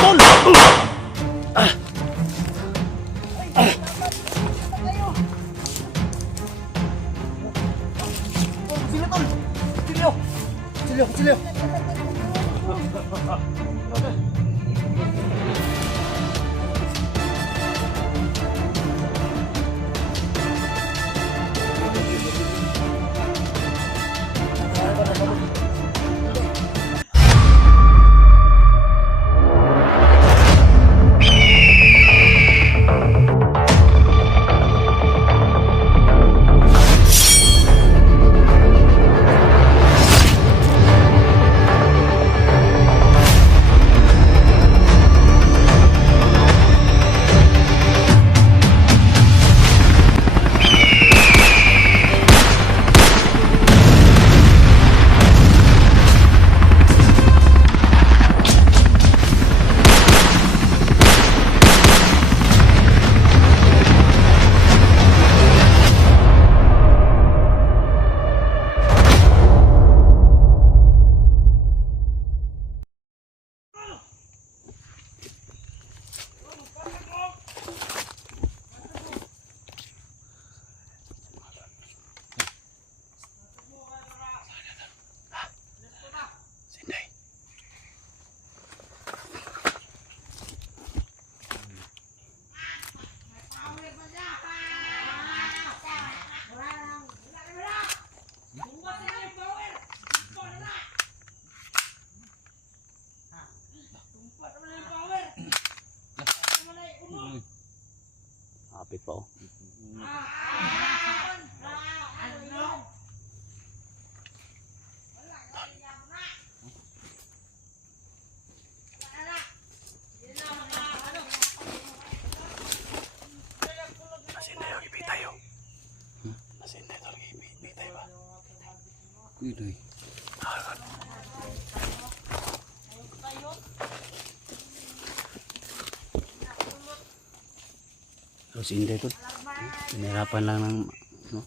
tol! Sige tol! Silyo! Silyo! Silyo! Hapit pa oh. Masin tayo, ibig tayo. Masin tayo, ibig tayo ba? Ito eh. Terus indah itu penerapan lang ng no?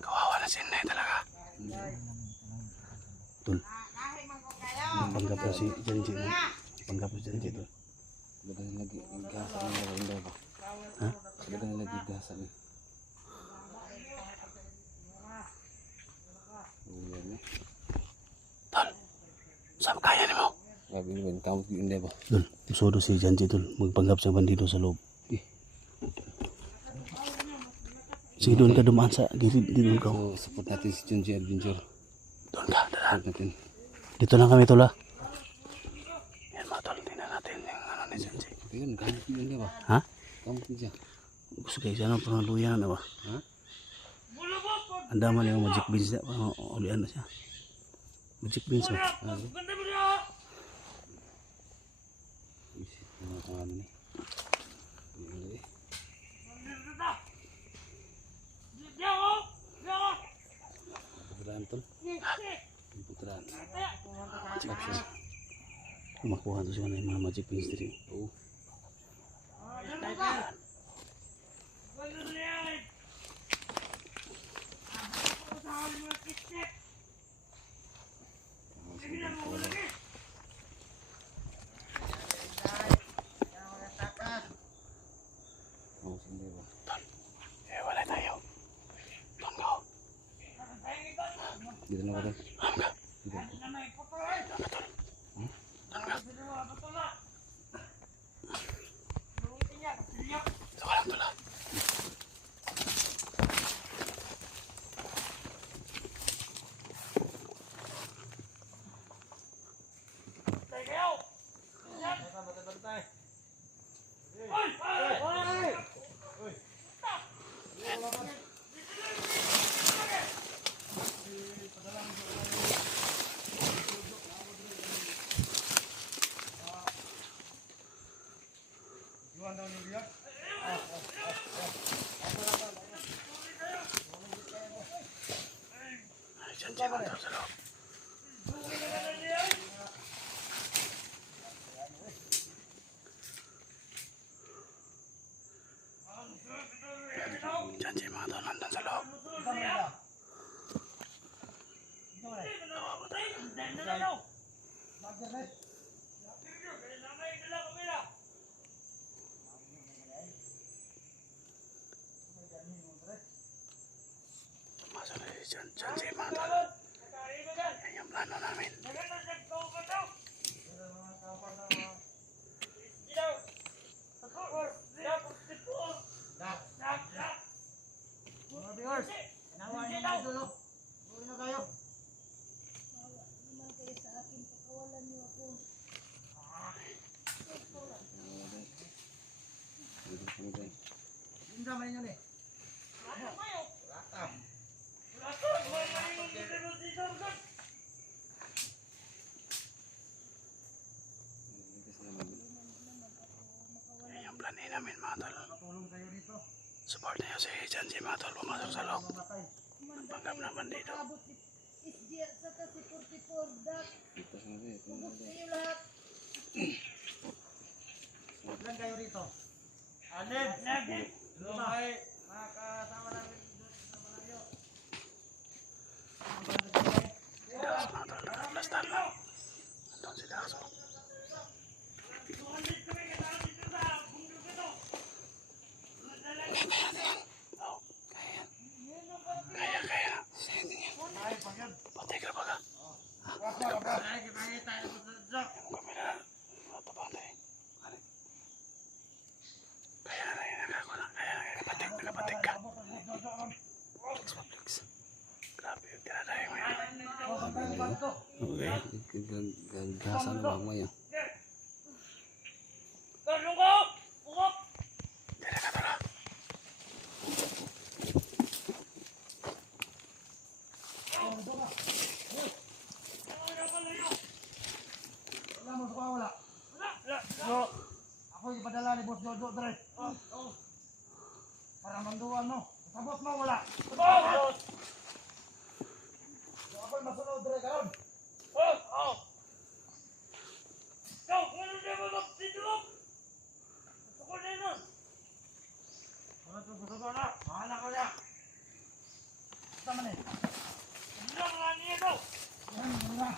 Kawawa na si Inday talaga. Tul. Panggap na si Janji. Panggap si Janji tul. Baga lagi gasa ng Inday ba? Ha? Baga lagi gasa ni. Tul. Saan kaya ni mo? Sabi ni kamu Inday ba? Tul. Sudo si Janji tul. Magpanggap sa bandido sa loob. Sige doon ka dumaan sa gilid. Doon ka. So, support natin si Junji Adventure. Doon ka. Daan. Support natin. Dito lang kami tol ha. Yan mga tol. Tingnan natin yung ano ni Janji. Ayun, kamu Inday ba? Ha? Kamu siya. Gusto kayo siya ng pangaluyan na ba? Ha? Ang dama niya magic beans na. Ulian na siya. Magic beans ba? Isip na kung ano ni. Inday. Putran tol. Putran. Action. Makuha to siya ng mga magic beans dito. Oh. Oh, Inday ba? Wala tayo. Doon ka. Dito na ka tol. Doon ka. Dito. Doon ka tol. Doon ka. Ito ka lang tol ha. Ay, Janji mo daw sa loob. Janji mga daw nandun sa loob. Diyan si mga tol. Yan yung plano namin. Mga viewers, nawa niyo mga dulo. Uwi na kayo. Naman kayo sa akin, pakawalan niyo ako. Indra man yun eh. Yan yung plano namin mga tol. Patulong kayo dito. Support niyo si Diyan si mga tol. Pumasok sa loob. Mamatay. Panggap naman dito. Abot si SG at saka si 44 Dak. Ubus kayo lahat. Ilan kayo rito? Alin, Nagi. Lumay. Mga kasama namin doon sa malayo. Mga tol, nakaplastar lang. Andun si Daxo. Tumalit kami kasama dito sa bundok ito. Oh, kaya. Ay, pagyan. Patay ka ba ka? Ay, kipangit tayo sa dok. Yung kamera. Matabang tayo. Ano? Kaya na yun. Nakapatik ka. Flex. Grabe yung tinatay mo yan. Okay. Gagasan na mamaya. Tulong ko! Ukop! Tira ka tala. Wala mo suka wala. Ako ipadala ni Boss Jojo Dre. Para manduan mo. Sabot mo wala. Ukop! Ako masunod Dre karon. Oh! Ikaw, ano siya mo dito? Gusto ko na yun. Ano to gusto ko na? Mahala ko na. Tama na. Ano nga niya ito? Yan muna.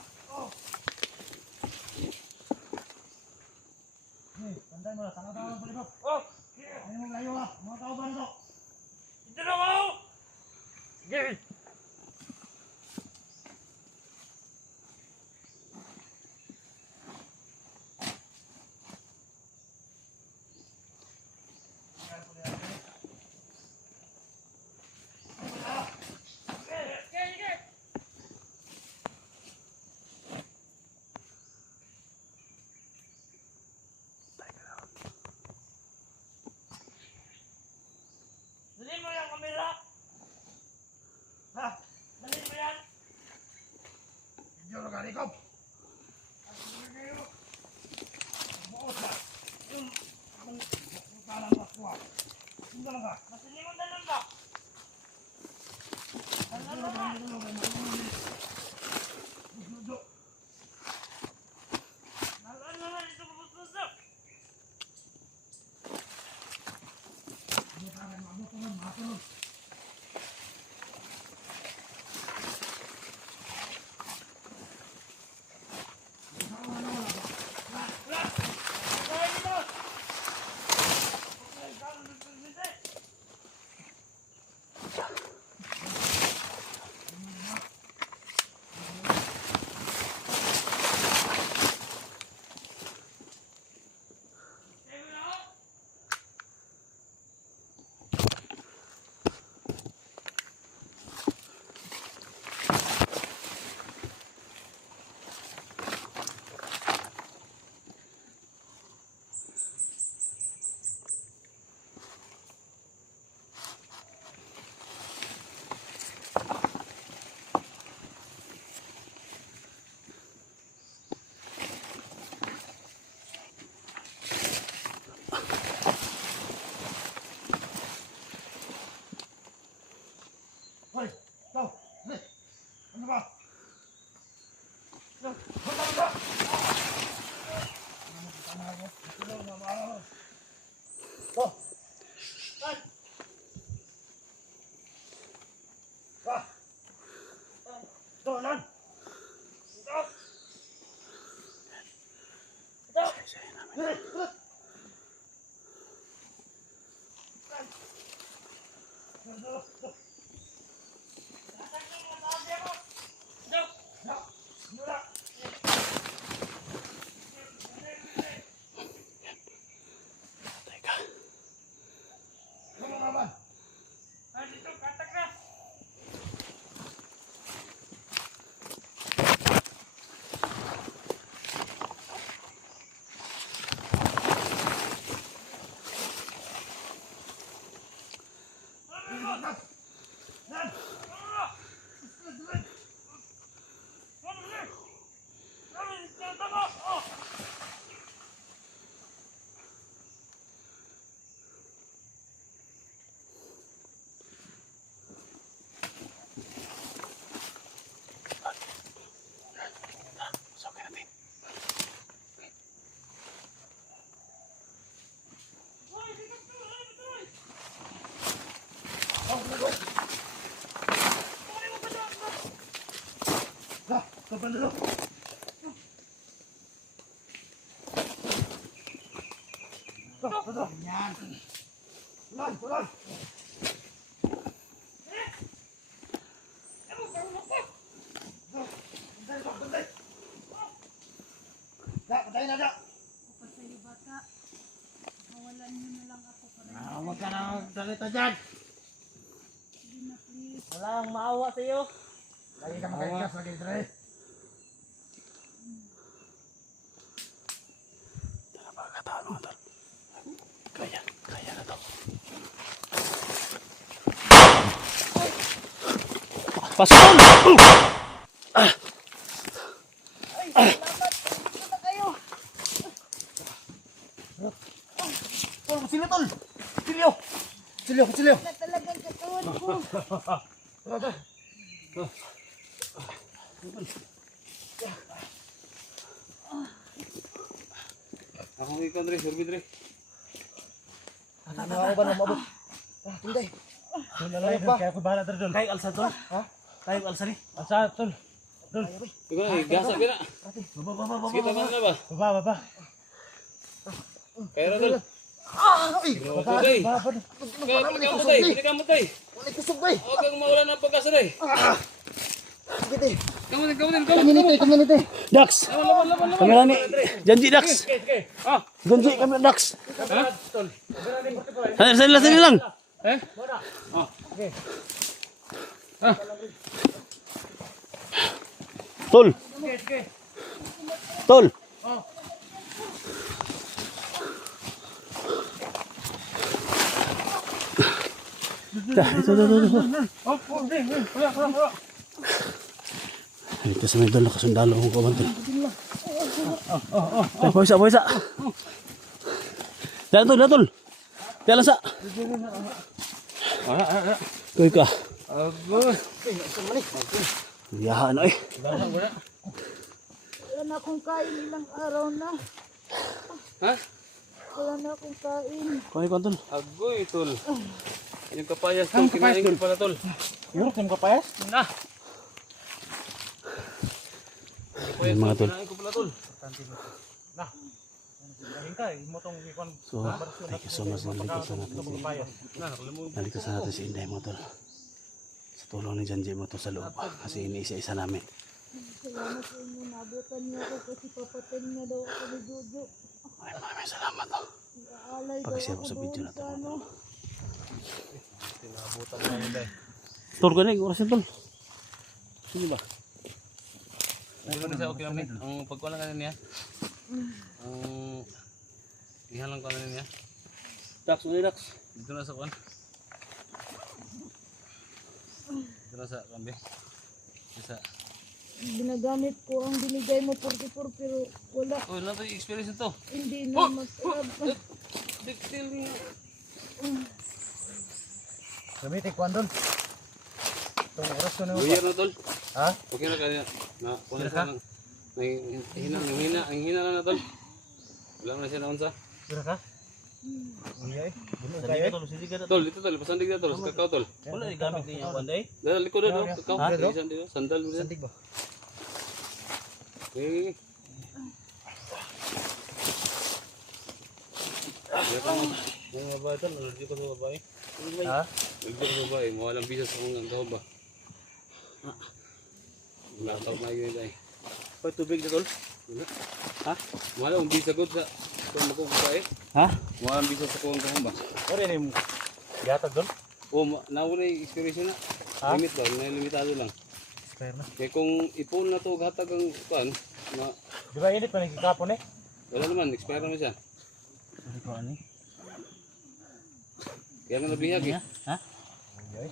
Hey, tandaan mo na. Tanga-tanga ng palibot. Oh! Ayaw mo layo ha. Mga tao ba nito? Ito na ako! Sige! Dali mo yung kamera! Ha? Dali mo yan! Video na galikop. Buot na. Yung kalang makwa. Hindi lang ka. Masini mo dalan ba? Ano naman? Jojo. Nalaan na lang ito pupuso! Hindi ka rin mabutungan. Masunod. Kaya dito! Okay, saan mo nagpagpinte? Sige na ako! Hoy, go. Hey, ano ba? Oh. Saan? Ba. Doon. Ito! Ito! Say namin. Hey, Nasaan mo? Pa sa'yo bata. Kawalan niyo na lang ako para Huwag ka na magsalita dyan. hindi na please. Walang maawa sa iyo. Lagi ka magkaigas lagi, Dre. Pagkataon mga tol. Kaya na to. Pasok tol! Ay, salamat. Dito na kayo. Tol, sila tol. Silyo. Silyo. Na talagang katawan ko. Ako ikaw, Dre. Surbi, Dre. Ano ako ba na mabot? Hindi. Lalay pa. Kaya ako bahala Dre tol. Kayo alsa tol? Ha? Kayo alsa ni? Alsa tol. Ikaw na, gasa ka na. Sige, tama na ba? Baba. Kaya na, Tol. Ay! Baba, Day. Pili ka mo, Day. Wala kusog ba eh. Huwag kang mawala ng pag-asa, Day. Sige Dre. Kamunin. Dax! Kami lang ni Janji Dax! Janji kami Dax! Sali lang! Eh? Tol! Tol! Dito sa may dol, nakasundalo akong kumantol. Ay, pawisa. Dahan tol. Dahan sa. Kuy ka. Agos. Yahan eh. Wala na akong kain ilang araw na. Ha? Wala na akong kain. Kuy ka tol. Agoy, Tol. Yung kapayas, Tol. Kinain ko pala, Tol. Yun, kaya kapayas? Na. Ayun mga tol. Kinain ko pala, Tol. Galing ka, imotong ikon. So, thank you so much. Naligtas natin si Inday mga tol. Sa tulong ni Janji mo to sa loob. Kasi iniisa-isa namin. Salamat sa inyo. Nabutan niyo ako kasi papatay niya daw ako ni Jojo. Ay, maraming salamat. Oh. Iaalay daw Pag-share ako mo sa video doon na to. sa ano. Tol ka na, oras yun tol. Sige ba? Ano na siya, okay lang, ang pagkuha lang kanin niya. Ang ihan lang kanin niya. Dax, Dax. Dito na sa kuan. Dito na sa kambi. Isa. Ginagamit ko ang binigay mo 44 pero wala. Oh, ano to yung experience nito? Hindi na masarap. Big deal niya. Gamitin ko andun. Itong oras ko na Buyer na, Tol. Ha? Okay na kanina. Na kunin sa lang. Ang hina lang na, Tol. Wala na siya naon sa. Sira ka? Iya eh. Buno Sige tayo ka eh. tol, sige ka tol. Tol, dito, Tol. Pasandig na, Tol. Sa kakao, Tol. Wala ni gamit niya ang day. Dala, likod na, Tol. Kakao. Ha? Isan dito. Sandal mo dyan. Sandig ba? Okay. Yung babae, Tol. Allergy ko sa babae. Ha? Allergy ko sa babae. Mawalang bisa sa kong gawin ba? Wala ka may ganyan tayo. Pag tubig na tol. Ha? Mawalang bisa ko sa kung ako babae. Ha? Mawalang bisa sa kong gawin ba? Ano yun yung yatag doon? O, nauna yung experience na. Ha? Limit ba? Limitado lang. Spare na. Kaya kung ipon na to gatag ang pan, na, Di ba init pa nagkikapon eh? wala naman, expire naman siya. Ano ko ani? Kaya nga nabihag eh. Ha? Ay,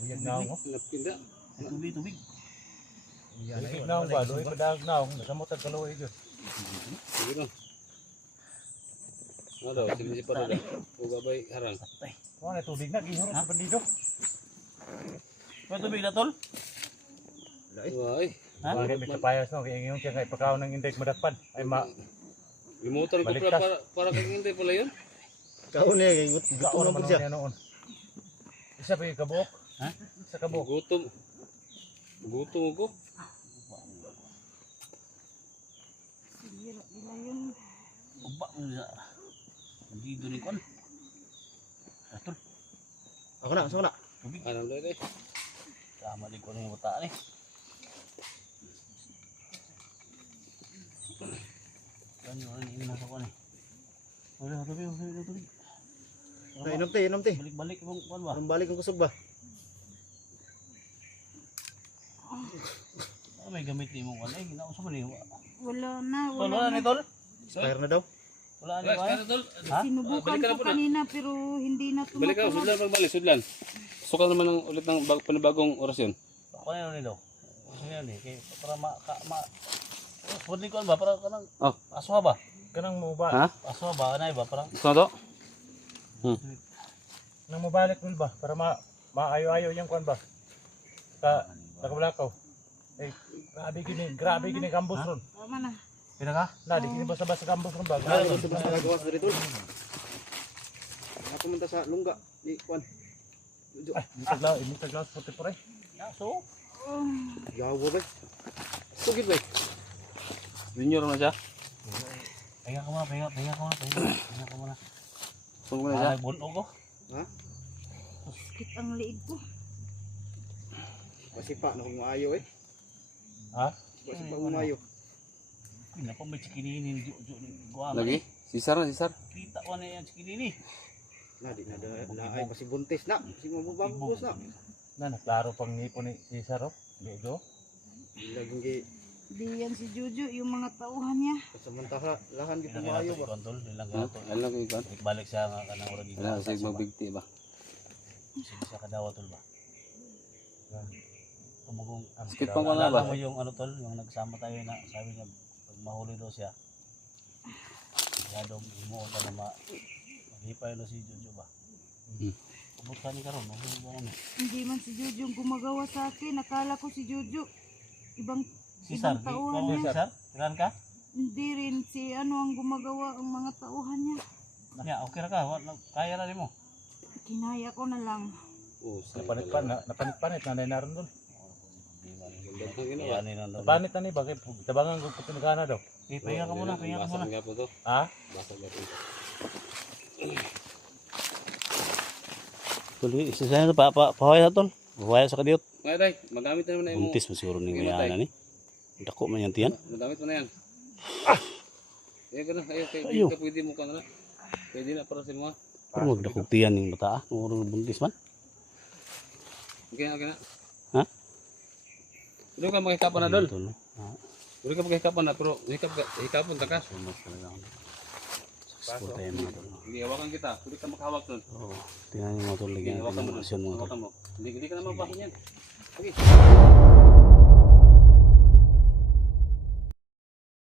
buyag na ako. Napinda. Tubig. Buyag na ako ba? Doon ipadahag na ako. Nasamutan kaluwi dyan. Sige no. Ano daw, silisi pa daw. O gabay harang. Kung ano tubig na, gihurot sa bandido. Pag tubig na tol. Ay, Ha? Bakit may kapayas no? Kaya ngayon siya nga ipakaw ng index madakpan. Ay limutan ko Baliktas. para kang hindi pala yun. Kaon eh, gutom gaon na po naman siya. noon. Isa pa yung kabuok. Ha? Sa kabuok. Gutom. Gutom ko. Gila yun. Baba mo sa. Hindi doon ni kon. Atol. Ako na, ako na. Ano ulit eh? Tama din ko yung bata ni. Kan yung ini nasa ko ni. Wala tabi, wala tabi. Ay, inom te. Balik-balik mong kon ba? Anong balik ang kusog ba? Ah, may gamit ni mong kon ay ginausap mo ni. Wala na, Tol, wala wala na. ni tol. Expire na daw. Wala ni Guys, ba? kaya tol. Ha? Sinubukan balik ka na ko po na. kanina pero hindi na Balik ka, tumatawa. sudlan pagbalik, sudlan. Sukal naman ng ulit ng panibagong orasyon. Ako na ni daw. Kasi yan eh, kay para ma pwede ko ba para kanang Oh. aswa ba? Kanang mo ba? Ha? Aswa ba anay ba parang Gusto mo to? Nang mabalik mo ba? Para maayo-ayo yung kwan ba? Nakablakaw. Eh, grabe gini gambos ron. Tama na. pila ka? Na, di kini basa-basa gambos ron ba? Grabe ito basta nagawas dito. Ako munta sa lungga ni kwan. Ay, imitag lawas puti po rin. Yaso. Yawo ba? Sugid ba? Junior na siya. Pahinga ka muna, pahinga ka muna. Sung mo na siya. Nagbunog ko. Sakit ang liig ko. Pasipa na kung maayo eh. Ha? Pasipa kung maayo. Pina pa may chikininin guwa. Lagi? Sisar na, sisar. Kita ko na yan chikinini. Na, di na ay pasi buntis na. Pasi mabubabos na. Na, naklaro pang nipo ni Cesar, oh. Jojo. Laging gi Di yan si Jojo, yung mga tauhan niya. samantala lahan di Ilang maayo ito ba? kontrol, ilang Ha? gato. Ano lang yung ikon? Balik siya nga kanang urag Ano, sige magbigti ba? Sige siya kadawa tol ba? Tumugong Skip pang wala ba? Alam mo yung ano tol, yung nagsama tayo na sabi niya pag mahuli daw siya. Kaya daw himuon ka na maghipay na si Jojo ba? Pumunta ni karon, mahuli ba kami? Hindi man si Jojo yung gumagawa sa akin. Nakala ko si Jojo. Ibang Cesar, tauhan di niya. Cesar, tiran ka? Hindi rin si ano ang gumagawa ang mga tauhan niya. Ya, okay ra ka, kaya na mo. Kinaya ko na lang. Oh, Napanit-panit na narin doon. Ganda ng ginawa. Yan ni nandun. Napanit na ni, bakit tabangan ko puti na daw. Okay, pahinga ka muna, pahinga ka muna. Basag nga po to. Ha? Basag nga po. Tuloy, isa sa pahaway sa tol. Pahaway sa kadiot. Ngayon day, magamit na naman na yung Buntis mo siguro ni Ginatay. Mayana ni. Dako man yan tiyan. magamit mo na yan. Ayan ka na, ayan Ayo. ka pwede mo ka na. Pwede na para sa mga. Pero magdakog tiyan yung bata. Muro buntis man. Okay na, okay na. Ha? Pwede ka makikapan na dol. Tol, no? Pwede ka makikapan na, pero hikapon ta ka. Sumat talaga ako. Successful tayo mga tol. no? Sige, hawakan kita. Pwede ka makahawak doon. Oo. Tingnan niyo mga tol. Sige, Lagyan natin hawakan mo ng doon. aksyon mga tol. Hawakan mo. Hindi ka na mabahin yan. Okay.